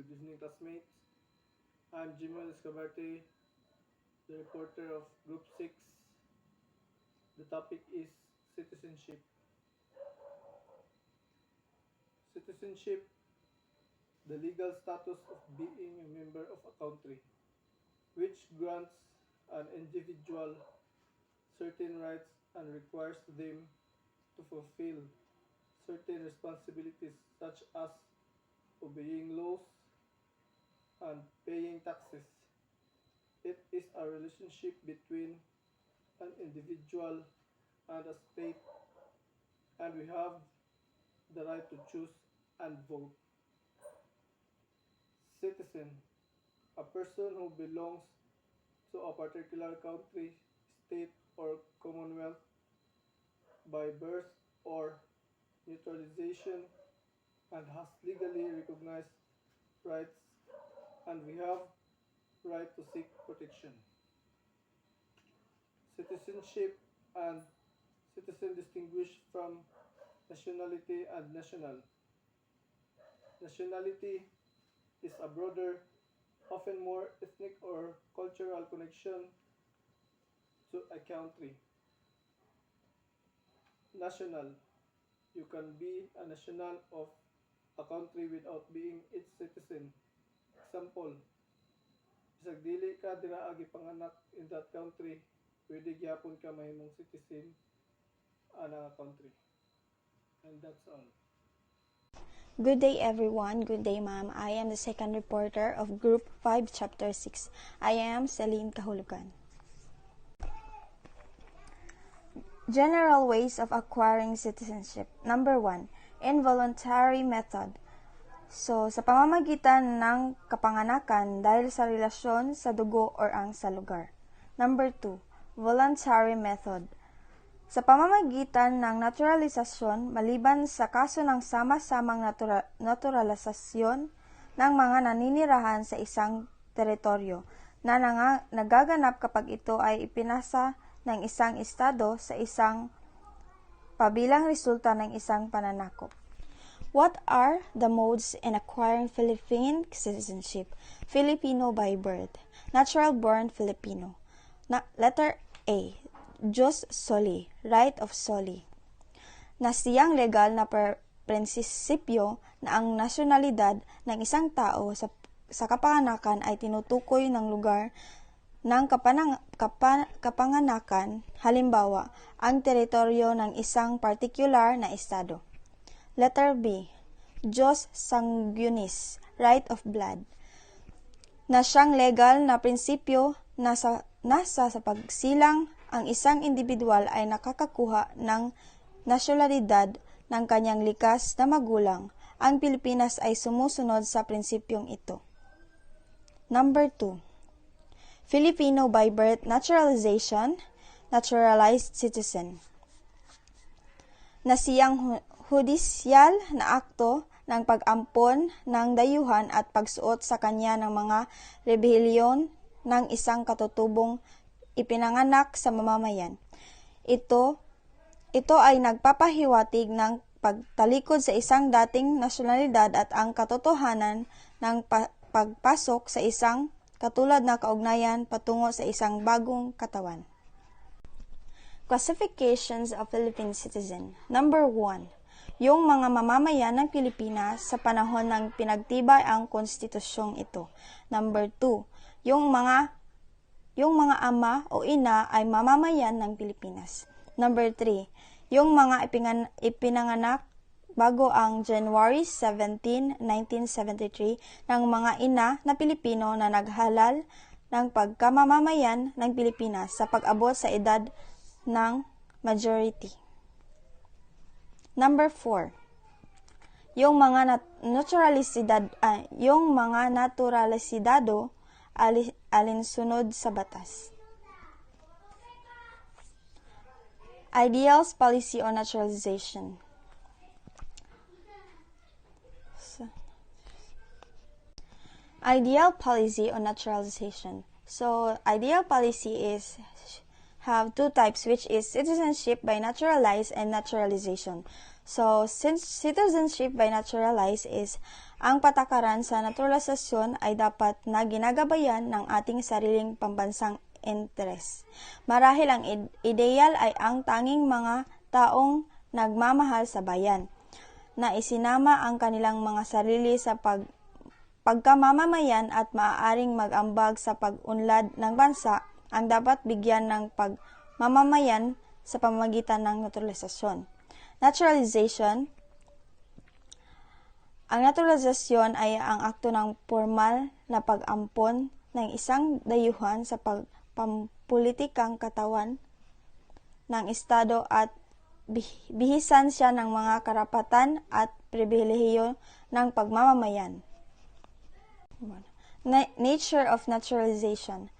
Good evening, classmates. I'm Jimon Escabarte, the reporter of Group 6. The topic is citizenship. Citizenship, the legal status of being a member of a country, which grants an individual certain rights and requires them to fulfill certain responsibilities such as obeying laws and paying taxes. It is a relationship between an individual and a state, and we have the right to choose and vote. Citizen, a person who belongs to a particular country, state, or commonwealth by birth or naturalization and has legally recognized rights, and we have right to seek protection. Citizenship and citizen distinguish from nationality and national. Nationality is a broader, often more ethnic or cultural connection to a country. National, you can be a national of a country without being its citizen. Example, bisag dili ka dira gipanganak in that country, pwede gyapon ka mahimong citizen ana country. And that's all. Good day, everyone. Good day, ma'am. I am the second reporter of Group 5, Chapter 6. I am Celine Kahulugan. General ways of acquiring citizenship. Number 1, involuntary method. So, sa pamamagitan ng kapanganakan dahil sa relasyon sa dugo or ang sa lugar. Number 2, voluntary method. Sa pamamagitan ng naturalisasyon maliban sa kaso ng sama-samang naturalisasyon ng mga naninirahan sa isang teritoryo na nagaganap kapag ito ay ipinasa ng isang estado sa isang pabilang resulta ng isang pananakop. What are the modes in acquiring Philippine citizenship? Filipino by birth. Natural-born Filipino. Letter A. Jus soli, right of soli, na siyang legal na prinsipyo na ang nasyonalidad ng isang tao sa kapanganakan ay tinutukoy ng lugar ng kapanganakan, halimbawa, ang teritoryo ng isang particular na estado. Letter B. Jus sanguinis, right of blood, na siyang legal na prinsipyo na nasa sa pagsilang ang isang individual ay nakakakuha ng nasyonalidad ng kanyang likas na magulang. Ang Pilipinas ay sumusunod sa prinsipyong ito. Number 2. Filipino by birth naturalization, naturalized citizen, na siyang hudisyal na akto ng pag-ampon ng dayuhan at pagsuot sa kanya ng mga rebelyon ng isang katutubong ipinanganak sa mamamayan. Ito ay nagpapahiwatig ng pagtalikod sa isang dating nasyonalidad at ang katotohanan ng pagpasok sa isang katulad na kaugnayan patungo sa isang bagong katawan. Classifications of Philippine citizen. Number 1. Yung mga mamamayan ng Pilipinas sa panahon ng pinagtibay ang konstitusyong ito. Number 2. Yung mga ama o ina ay mamamayan ng Pilipinas. Number 3, yung mga ipinanganak bago ang January 17, 1973 ng mga ina na Pilipino na naghalal ng pagkamamamayan ng Pilipinas sa pag-abot sa edad ng majority. Number 4, yung mga naturalisidado alinsunod sa batas. Ideals policy on naturalization. Ideal policy on naturalization. So, ideal policy have two types, which is citizenship by naturalized and naturalization. So, since citizenship by naturalized is Ang patakaran sa naturalisasyon ay dapat na ginagabayan ng ating sariling pambansang interes. Marahil ang ideal ay ang tanging mga taong nagmamahal sa bayan, na isinama ang kanilang mga sarili sa pagkamamamayan at maaaring mag-ambag sa pag-unlad ng bansa ang dapat bigyan ng pagmamamayan sa pamamagitan ng naturalisasyon. Naturalization. Ang naturalisasyon ay ang akto ng formal na pag-ampon ng isang dayuhan sa pampulitikang katawan ng Estado at bihisan siya ng mga karapatan at pribilehiyo ng pagmamamayan. Nature of naturalization.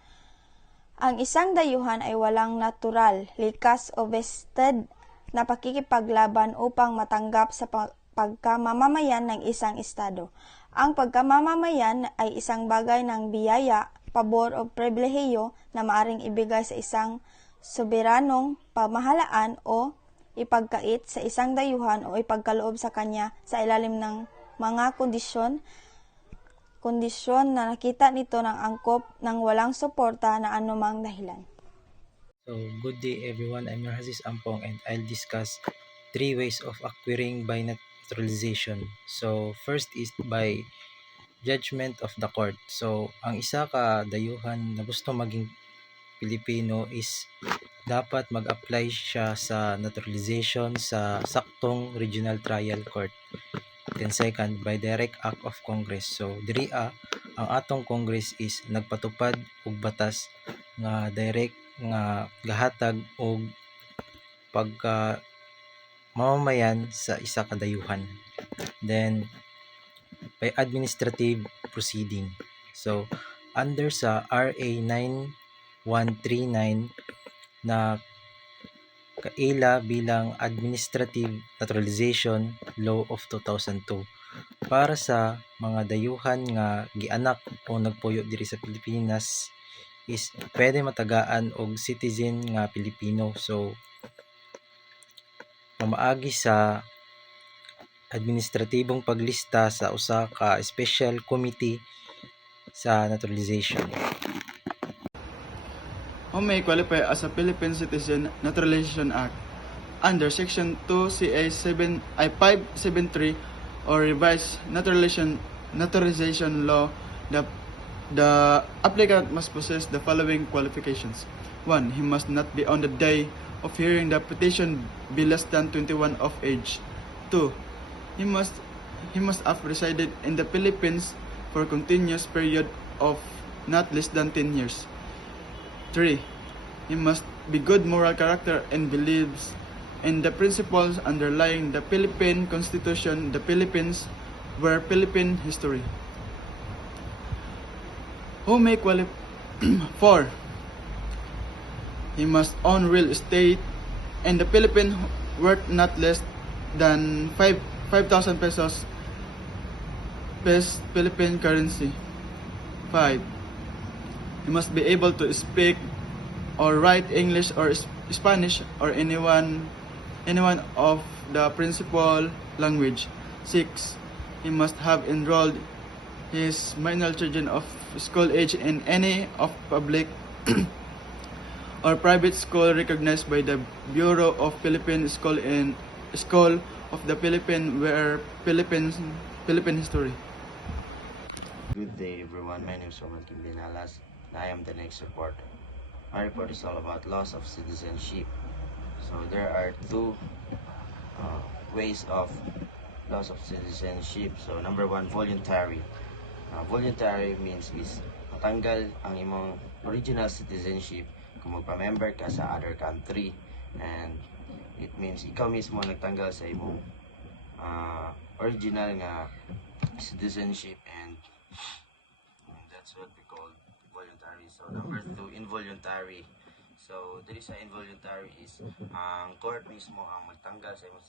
Ang isang dayuhan ay walang natural, likas o vested na pakikipaglaban upang matanggap sa pagkamamamayan ng isang estado. Ang pagkamamamayan ay isang bagay ng biyaya, pabor o pribilehiyo na maaring ibigay sa isang soberanong pamahalaan o ipagkait sa isang dayuhan o ipagkaloob sa kanya sa ilalim ng mga kondisyon na nakita nito ng angkop ng walang suporta na anumang dahilan. So, good day everyone. I'm your Hasis Ampong and I'll discuss 3 ways of acquiring by naturalization. So, first is by judgment of the court. So, ang isa ka dayuhan na gusto maging Pilipino is dapat mag-apply siya sa naturalization sa saktong regional trial court. Then second, by direct act of Congress. So, diri ang atong Congress is nagpatupad og batas nga direct nga gahatag og pagka mamamayan sa isa ka dayuhan. Then by administrative proceeding. So under sa RA 9139 na kaila bilang Administrative Naturalization Law of 2002 para sa mga dayuhan nga gianak o nagpuyo diri sa Pilipinas is pwede matagaan og citizen nga Pilipino. So mamaagi sa administratibong paglista sa usa ka special committee sa naturalization. Who may qualify as a Philippine Citizen Naturalization Act under Section 2 CA 573 or revised naturalization law. The applicant must possess the following qualifications. 1. He must not be on the day of hearing the petition be less than 21 of age. 2. He must have resided in the Philippines for a continuous period of not less than 10 years. 3. He must be good moral character and believes in the principles underlying the Philippine Constitution, the Philippines, where Philippine history. Who may qualify? 4. He must own real estate in the Philippines worth not less than 5,000 pesos Philippine currency. 5. He must be able to speak or write English or Spanish or anyone of the principal language. 6. He must have enrolled his minor children of school age in any of public or private school recognized by the Bureau of Philippine School of the Philippines, where Philippine history. Good day everyone, my name is Roman Kimbinalas and I am the next reporter. My report is all about loss of citizenship. So there are two ways of loss of citizenship. So number one, voluntary. Voluntary means is matanggal ang imong original citizenship kung magpa-member ka sa other country, and it means ikaw mismo nagtanggal sa imong original nga citizenship, and that's what we call voluntary. So number two, involuntary. So diri sa involuntary is ang court mismo ang magtanggal sa imong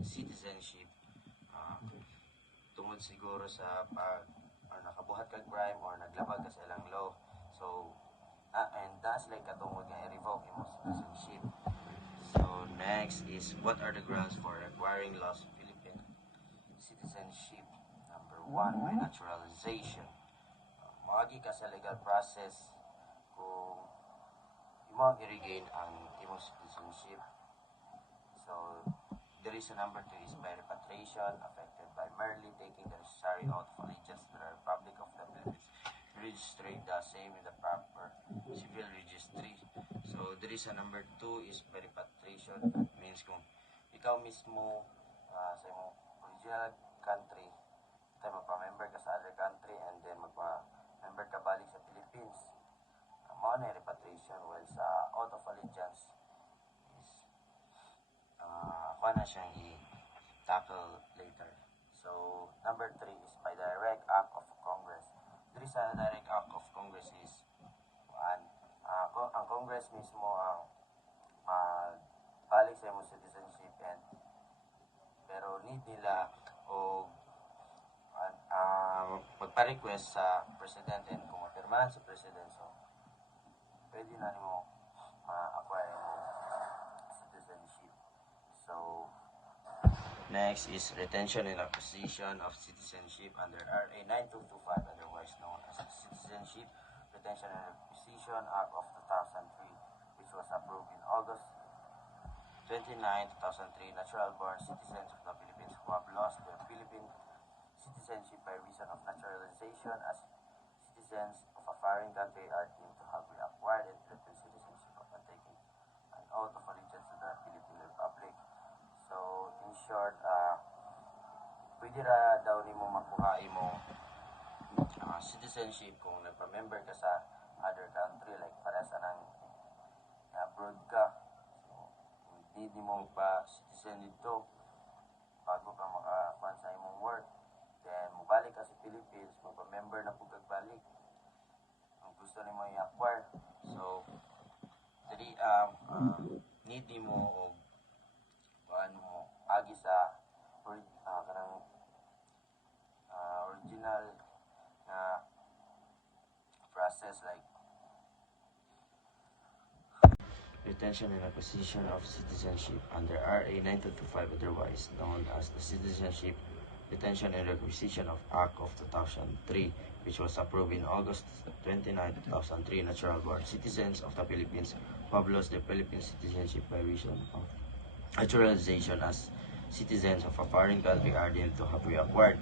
citizenship tungod siguro sa nakabuhat kag crime or naglabag ka sa ilang law. So and that's like katungod nga i-revoke imong citizenship. So next is, what are the grounds for acquiring lost Philippine citizenship? 1 by naturalization. Moagi ka sa legal process kung imo i-regain ang imong citizenship. So, there is a number 2 is by repatriation, affected by merely taking the necessary oath of allegiance to the Republic of the Philippines, registering the same in the proper civil registry. So, there is a number 2 is by repatriation. That means kung ikaw mismo sa imong original country, tayo magpa-member ka sa other country and then magpa-member ka balik sa Philippines. Mao na repatriation, while sa oath of allegiance is na siyang i-tackle later. So, number 3 is by direct act of Congress. There is a direct act of Congress is ang Congress mismo ang balik sa imong citizenship pero need nila o magpa-request sa President and kung mapirmahan sa President, so pwede na nimo acquire yung citizenship. So, next is retention and acquisition of citizenship under RA 9225, otherwise known as the Citizenship Retention and Acquisition Act of 2003, which was approved in August 29, 2003. Natural-born citizens of the Philippines who have lost their Philippine citizenship by reason of naturalization as citizens of a foreign country are deemed to have reacquired and Philippine citizenship upon taking an oath of allegiance to the Philippine Republic. So, in short, pwede ra daw nimo makuha imong citizenship kung nagpa-member ka sa other country, like para sa nang abroad ka. So, hindi mo pa citizen dito bago ka makakuha sa imong work. Then, mubalik ka sa Philippines, magpa-member na po kagbalik. Kung gusto nimo i-acquire. So, dali, need mo o ano mo agi sa kanang original na process like retention and acquisition of citizenship under RA 9225, otherwise known as the Citizenship Retention and Acquisition of Act of 2003, which was approved in August 29, 2003. Natural-born citizens of the Philippines who have lost their Philippine citizenship by reason of naturalization as citizens of a foreign country are deemed to have reacquired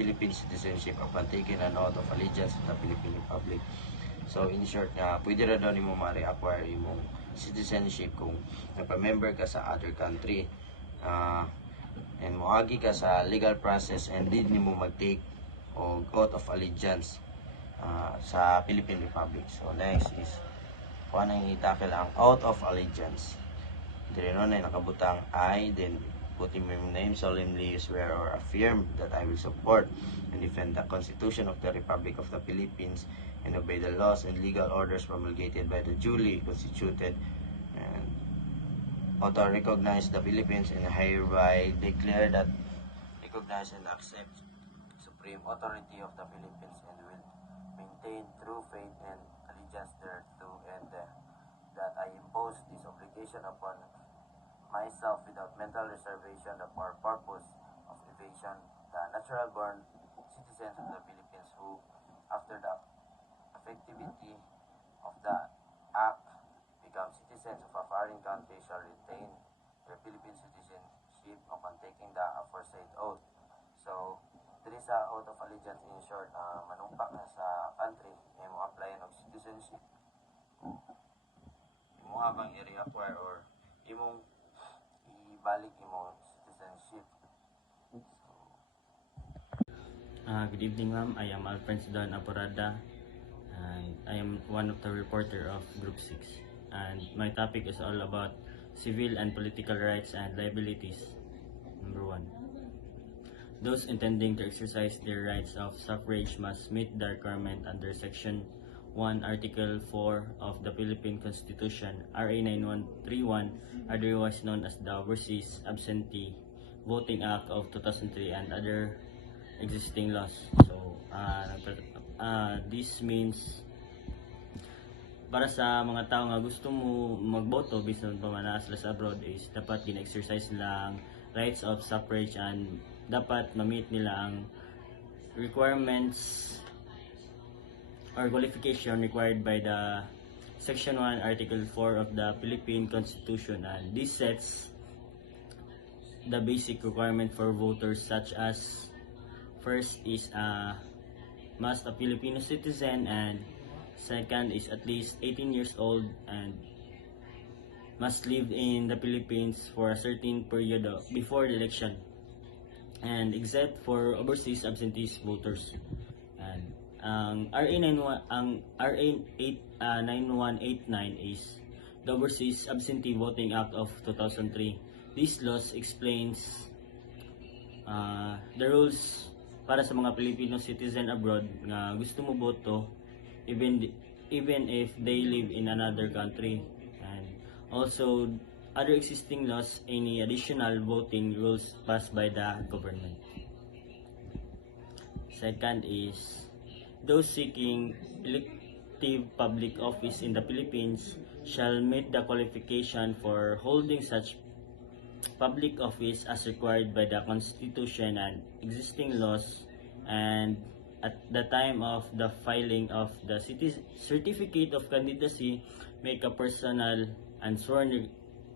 Philippine citizenship upon taking an oath of allegiance to the Philippine Republic. So, in short pwede ra daw nimo ma-reacquire imong citizenship kung nagpa-member ka sa other country and moagi ka sa legal process and need nimo mag-take o oath of allegiance sa Philippine Republic. So, next is kung ano yung i-tackle ang oath of allegiance. Dire nun ay nakabutang I, then put in my name, solemnly swear or affirm that I will support and defend the Constitution of the Republic of the Philippines and obey the laws and legal orders promulgated by the duly constituted and auto recognize the Philippines and hereby declare that recognize and accept supreme authority of the Philippines and will maintain true faith and allegiance thereto, and that I impose this obligation upon myself without mental reservation for purpose of evasion the natural-born citizens of the Philippines who, after the effectivity of the act, become citizens of a foreign country shall retain their Philippine citizenship upon taking the aforesaid oath. So, there is a oath of allegiance. In short, manumpak na sa country, mo apply ng citizenship. Imo habang i-reacquire or imong ibalik imong citizenship. Good evening, ma'am. I am Alfred Don Aporada, and I am one of the reporter of Group 6. And my topic is all about civil and political rights and liabilities. Number 1. Those intending to exercise their rights of suffrage must meet the requirement under Section 1, Article 4 of the Philippine Constitution, RA 9131, otherwise known as the Overseas Absentee Voting Act of 2003 and other existing laws. So, this means para sa mga tao nga gusto mo magboto based on pamanaas sila sa abroad is dapat gina-exercise nila ang rights of suffrage and dapat ma-meet nila ang requirements or qualification required by the Section 1, Article 4 of the Philippine Constitution, and this sets the basic requirement for voters, such as first is must a Filipino citizen, and second is at least 18 years old and must live in the Philippines for a certain period before the election, and except for overseas absentee voters. And ang RA 9189 is the Overseas Absentee Voting Act of 2003. This laws explains the rules para sa mga Filipino citizen abroad nga gusto mo boto even if they live in another country, and also other existing laws, any additional voting rules passed by the government. Second is those seeking elective public office in the Philippines shall meet the qualification for holding such public office as required by the Constitution and existing laws, and at the time of the filing of the certificate of candidacy, make a personal and sworn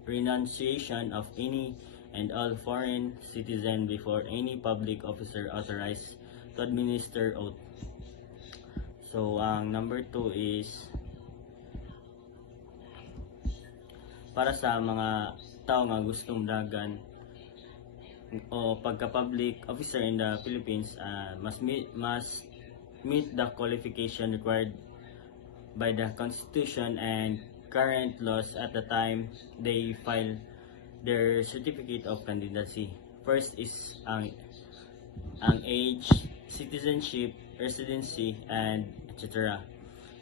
renunciation of any and all foreign citizen before any public officer authorized to administer oath. So, ang number 2 is para sa mga tao nga gustong dagan o pagka-public officer in the Philippines, must meet the qualification required by the Constitution and current laws at the time they file their certificate of candidacy. First is ang age, citizenship, residency, and etc.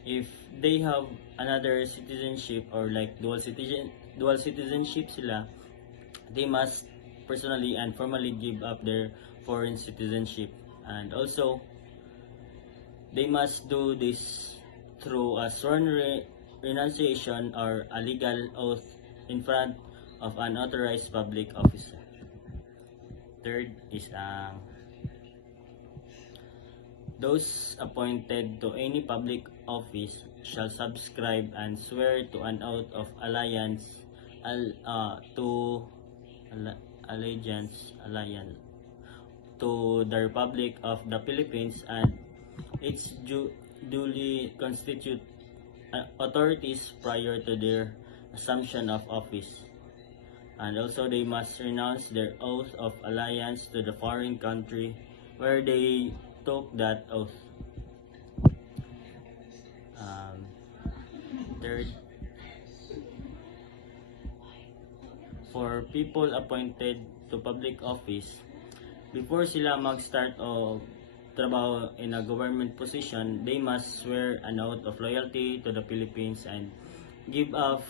If they have another citizenship or like dual citizenship sila, they must personally and formally give up their foreign citizenship, and also they must do this through a sworn renunciation or a legal oath in front of an authorized public officer. Third is those appointed to any public office shall subscribe and swear to an oath of allegiance to the Republic of the Philippines and its duly constituted authorities prior to their assumption of office. And also they must renounce their oath of allegiance to the foreign country where they took that oath. Third, for people appointed to public office, before sila mag-start o trabaho in a government position, they must swear an oath of loyalty to the Philippines and give up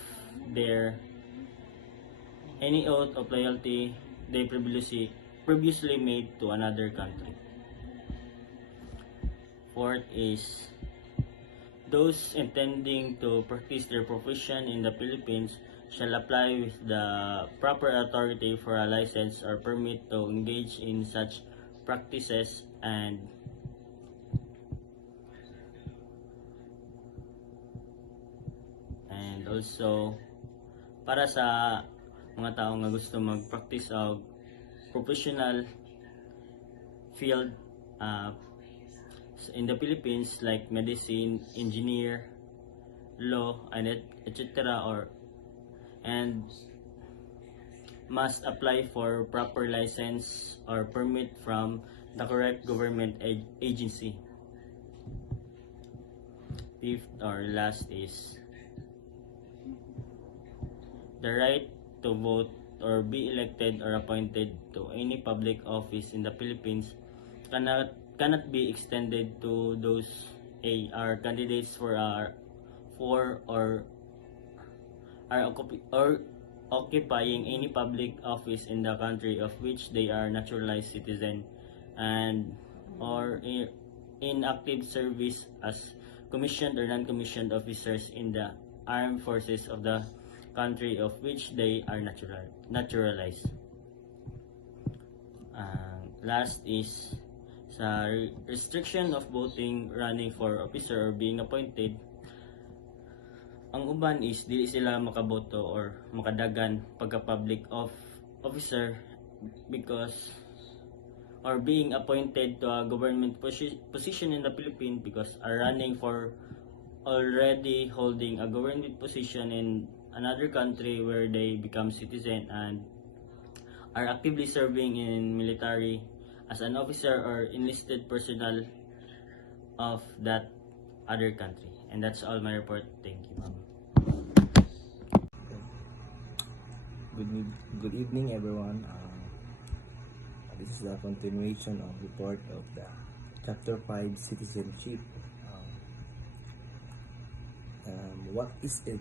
any oath of loyalty they previously made to another country. Fourth is those intending to practice their profession in the Philippines shall apply with the proper authority for a license or permit to engage in such practices, and also para sa mga tao nga gusto mag-practice of professional field in the Philippines like medicine, engineer, law, and etc. and must apply for proper license or permit from the correct government agency. Fifth or last is the right to vote or be elected or appointed to any public office in the Philippines cannot be extended to those are candidates for occupying any public office in the country of which they are naturalized citizen, and or in active service as commissioned or non-commissioned officers in the armed forces of the country of which they are naturalized. Last is Sa restriction of voting, running for officer, or being appointed, ang uban is dili sila makaboto or makadagan pagka public officer because or being appointed to a government position in the Philippines because are running for already holding a government position in another country where they become citizen and are actively serving in military as an officer or enlisted personnel of that other country. And that's all my report. Thank you, ma'am. Good evening, everyone. This is the continuation of report of the Chapter 5 Citizenship. What is the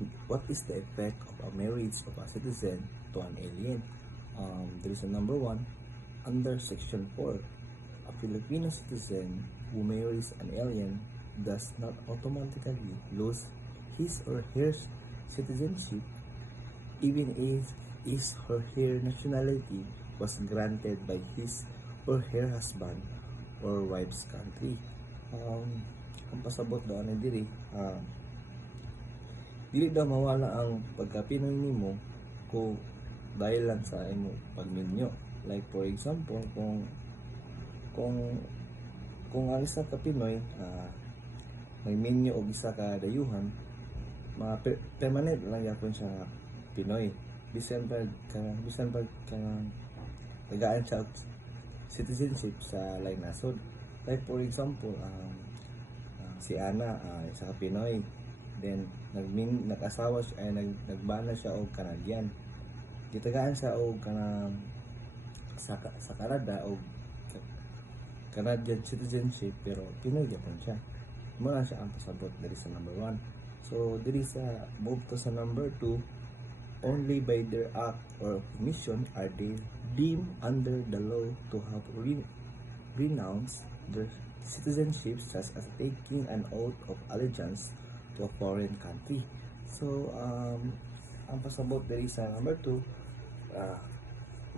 effect of a marriage of a citizen to an alien? There is a number 1 under Section 4. A Filipino citizen who marries an alien does not automatically lose his or her citizenship even if his or her nationality was granted by his or her husband or wife's country. Ang pasabot daw na diri, dili daw mawala ang pagka-Pinoy nimo kung dahil lang sa imo pagminyo. Like for example, kung ang isa ka Pinoy may minyo og isa ka dayuhan, permanent lang yapon siya Pinoy. Bisan pag tagaan siya citizenship sa lain nasod. Like for example, si Ana, isa ka Pinoy, then nag-asawa siya, nagbana siya og Canadian. Gitagaan siya og kanang sa Canada og Canadian citizenship pero Pinoy gyapon siya. Mo na siya ang pasabot diri sa number 1. So diri sa move to sa number 2, only by their act or mission are they deemed under the law to have renounced their citizenship, such as taking an oath of allegiance to a foreign country. So, ang pasabot diri sa number 2,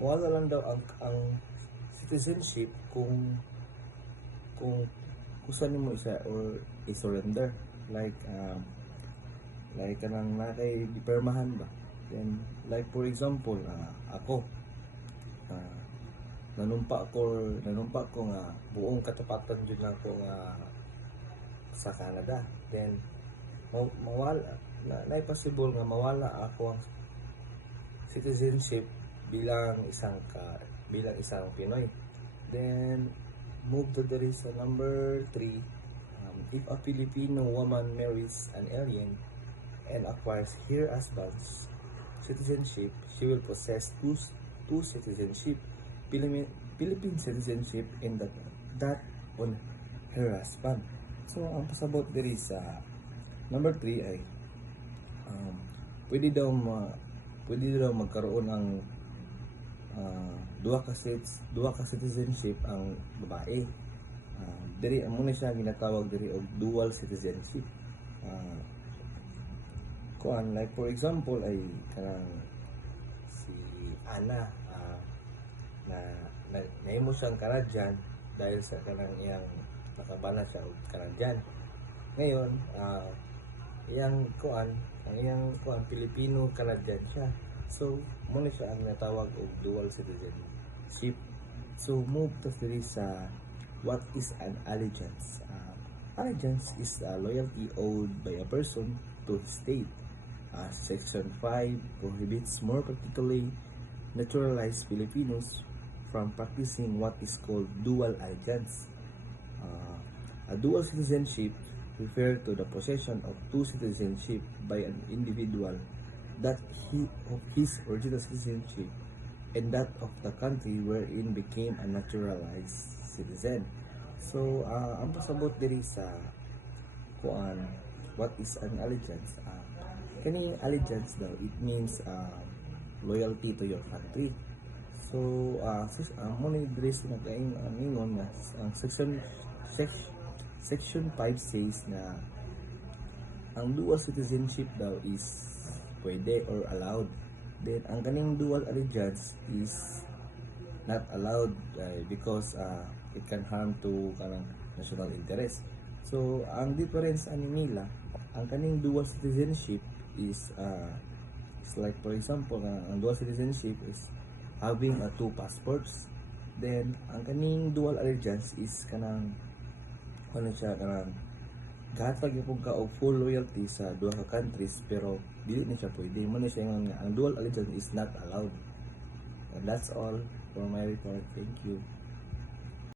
wala lang daw ang citizenship kung saan mo isa or i-surrender. Like kanang nakay ipermahan ba. Then, like for example, ako, nanumpa ko nga buong katapatan jud ako nga sa Canada. Then mawala na possible nga mawala ako ang citizenship bilang isang Pinoy. Then move to the sa number 3. If a Filipino woman marries an alien and acquires her husband's citizenship, she will possess two citizenship, Philippine citizenship and that on her husband. So ang pasabot diri sa number 3 ay pwede daw magkaroon ang duha ka citizenship ang babae. Diri amo na siya ginatawag diri og dual citizenship. Like for example ay kanang si Ana na nahimo siyang Canadian dahil sa kanang iyang nakabana siya og Canadian. Ngayon iyang Filipino Canadian siya. So mo na siya ang natawag og dual citizenship. So move to sa what is an allegiance. Allegiance is a loyalty owed by a person to his state. Section 5 prohibits more particularly naturalized Filipinos from practicing what is called dual allegiance. A dual citizenship refers to the possession of two citizenship by an individual, that of his original citizenship and that of the country wherein became a naturalized citizen. So, ang pasabot diri sa what is an allegiance? Kaning allegiance daw, it means loyalty to your country. So, muna i-dress na kaing ningon nga ang section 5 says na ang dual citizenship daw is pwede or allowed. Then ang kaning dual allegiance is not allowed because it can harm to kanang national interest. So ang difference ani nila, ang kaning dual citizenship is it's like for example ang dual citizenship is having two passports. Then ang kaning dual allegiance is kanang ano siya, kanang gahatag gyud ka og full loyalty sa duha ka countries pero dili na siya pwede. Mano siya nga ang dual allegiance is not allowed. And that's all for my report. Thank you.